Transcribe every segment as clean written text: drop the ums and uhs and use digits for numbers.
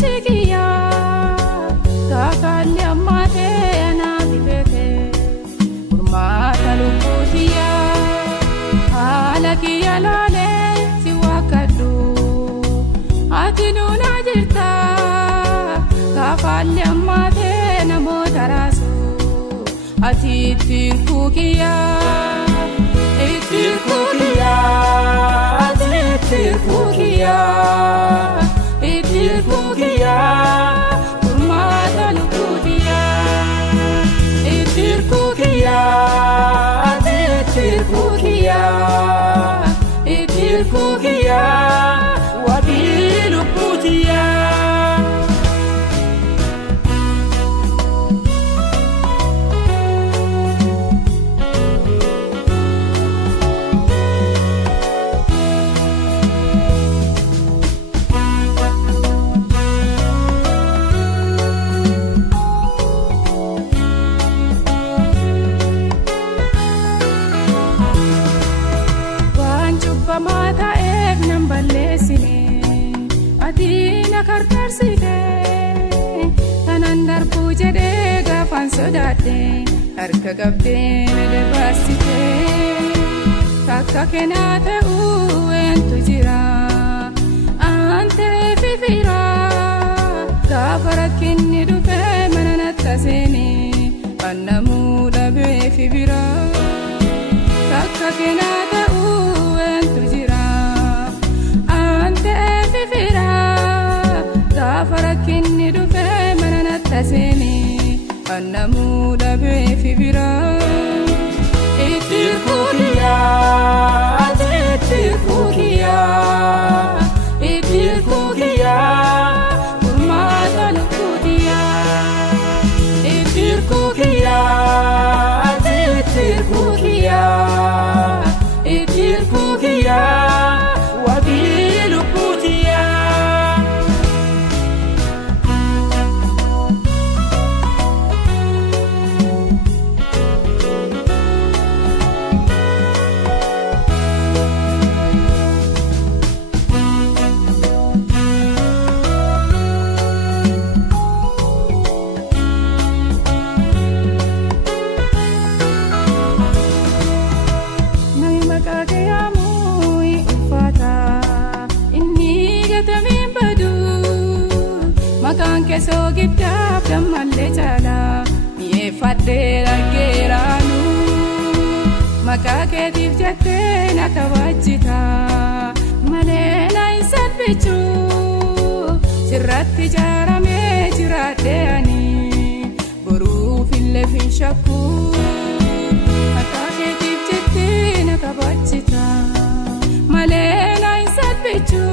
sikiya kakali amate anabitete urmata lukutiya alakiya lale siwakadu atinuna jirta kakali amate namota rasu atitirkukiya itirkukiya atitirkukiya itirkukiya urmata lukutiya itirkukiya atitirkukiya itirkukiya wabilukutiya mata ek nambalesine adina karkarsite tanandar pujade gafan sodate harka gabde nede basite takka kenate entu jira ante fifira gafarakinni dufe mananatasene annamu dabe fibira takka kenate farakinni dufe mananatasene annamu dabe fibira itirkukiya atitirkukiya itirkukiya urmata lukutiya itirkukiya atitirkukiya itirkukiya wabilukutiya so giddaaf dammallee jala mi'eeffadhee dhaggeeraanu maqaa keetiif jettee na kabajjita malee na hin salphichu sirratti ijaaramee jiraadhee ani boruufillee fin shakku maqaa keetiif jettee na kabajjita malee na hin salphichu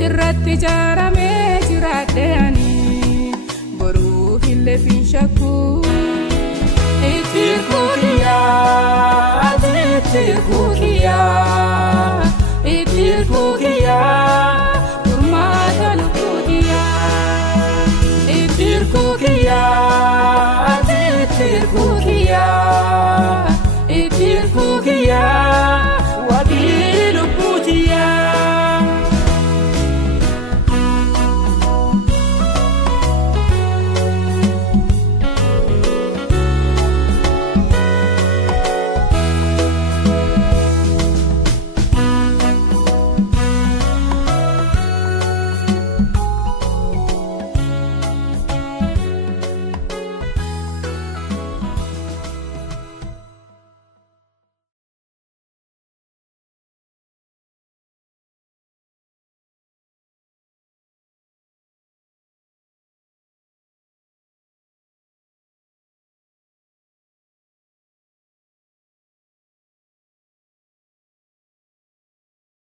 sirratti ijaaramee jiraadheani boruufillee fin shakku itirkukiya atitirkukiya itirkukiya